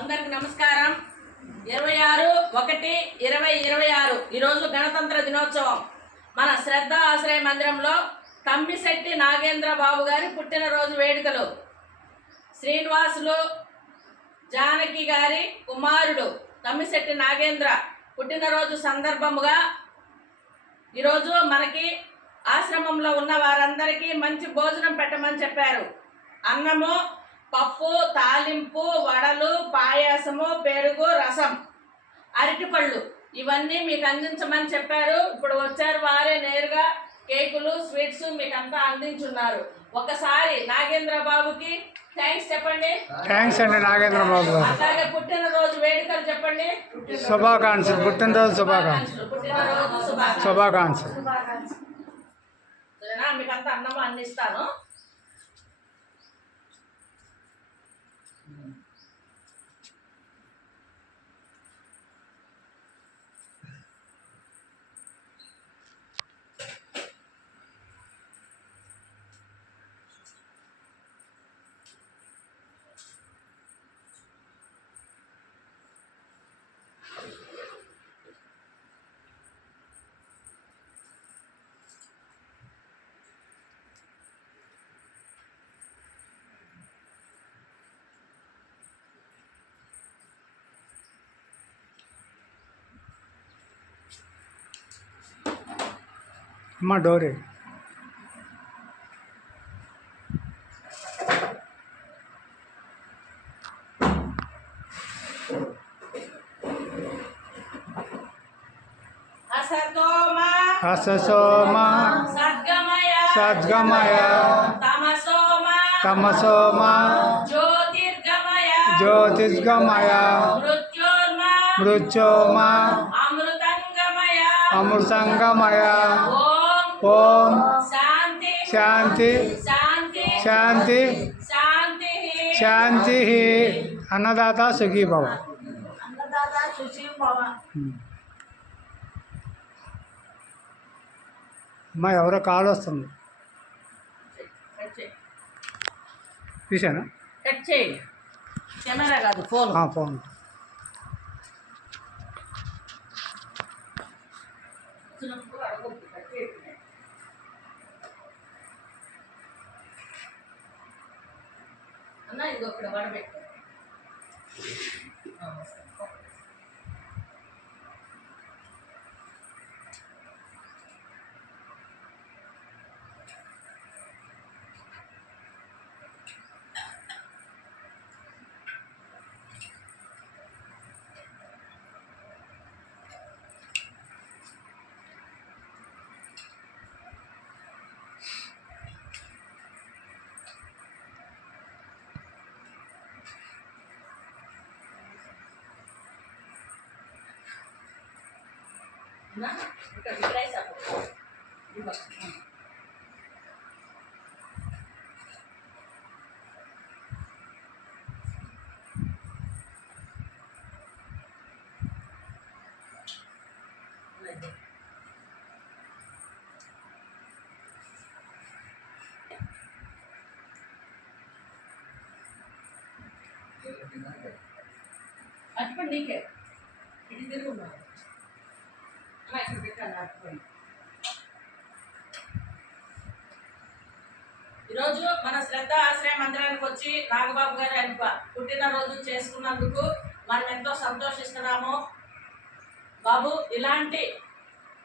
అందరికి నమస్కారం. 26/1/2026 ఈరోజు గణతంత్ర దినోత్సవం. మన శ్రద్ధ ఆశ్రయ మందిరంలో తమ్మిశెట్టి నాగేంద్ర బాబు గారి పుట్టినరోజు వేడుకలు. శ్రీనివాసులు జానకి గారి కుమారుడు తమ్మిశెట్టి నాగేంద్ర పుట్టినరోజు సందర్భముగా ఈరోజు మనకి ఆశ్రమంలో ఉన్న వారందరికీ మంచి భోజనం పెట్టమని చెప్పారు. అన్నము, పప్పు, తాలింపు, వడలు, పాయాసము, పెరుగు, రసం, అరటిపళ్ళు ఇవన్నీ మీకు అందించమని చెప్పారు. ఇప్పుడు వచ్చారు వారే నేరుగా కేకులు, స్వీట్స్ మీకు అంతా అందించున్నారు. ఒకసారి నాగేంద్ర బాబుకి థ్యాంక్స్ చెప్పండి. థ్యాంక్స్ అండి నాగేంద్ర బాబు గారు. అలాగే పుట్టినరోజు వేడుకలు చెప్పండి. శుభాకాంక్షలు. పుట్టినరోజు శుభాకాంక్షలు. సరేనా? మీకు అంతా అన్నము అందిస్తాను. అమ్మ డోరే అససోమ సద్గమయ తమసోమ జ్యోతిర్గమయ మృత్యోర్మ అమృతంగమయ. ఓం శాంతి శాంతి శాంతి. అన్నదాత సుఖీ భవ. అమ్మా ఎవరో కాల్ వస్తుంది. చూసానా? కెమెరా కాదు, ఫోన్. ఫోన్. అన్న ఇది ఒకటి వడబెట్టు. ఇక్కడ రైస్ అప్పుడు అప్పుడు నీకే ఇది తిరుగున్నావు. ఈరోజు మన శ్రద్ధ ఆశ్రయ మందిరానికి వచ్చి నాగబాబు గారి పుట్టినరోజు చేసుకున్నందుకు మనం ఎంతో సంతోషిస్తున్నాము. బాబు, ఇలాంటి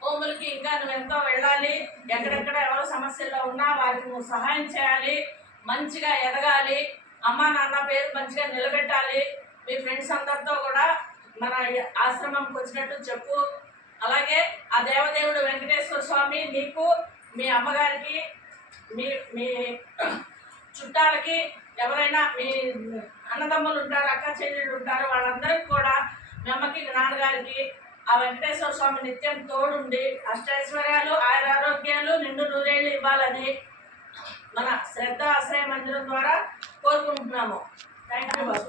హోములకి ఇంకా నువ్వు ఎంతో వెళ్ళాలి. ఎక్కడెక్కడ ఎవరు సమస్యల్లో ఉన్నా వారికి నువ్వు సహాయం చేయాలి. మంచిగా ఎదగాలి. అమ్మ నాన్న పేరు మంచిగా నిలబెట్టాలి. మీ ఫ్రెండ్స్ అందరితో కూడా మన ఆశ్రమంకి వచ్చినట్టు చెప్పు. అలాగే ఆ దేవదేవుడు వెంకటేశ్వర స్వామి నీకు, మీ అమ్మగారికి, మీ మీ చుట్టాలకి, ఎవరైనా మీ అన్నదమ్ములు ఉంటారు, అక్క చెల్లెళ్ళు ఉంటారు, వాళ్ళందరికీ కూడా మీ అమ్మకి, నాన్నగారికి ఆ వెంకటేశ్వర స్వామి నిత్యం తోడుండి అష్టైశ్వర్యాలు, ఆయురారోగ్యాలు, నిండు నూరేళ్ళు ఇవ్వాలని మన శ్రద్ధ ఆశ్రయ మందిరం ద్వారా కోరుకుంటున్నాము. Thank you Babu.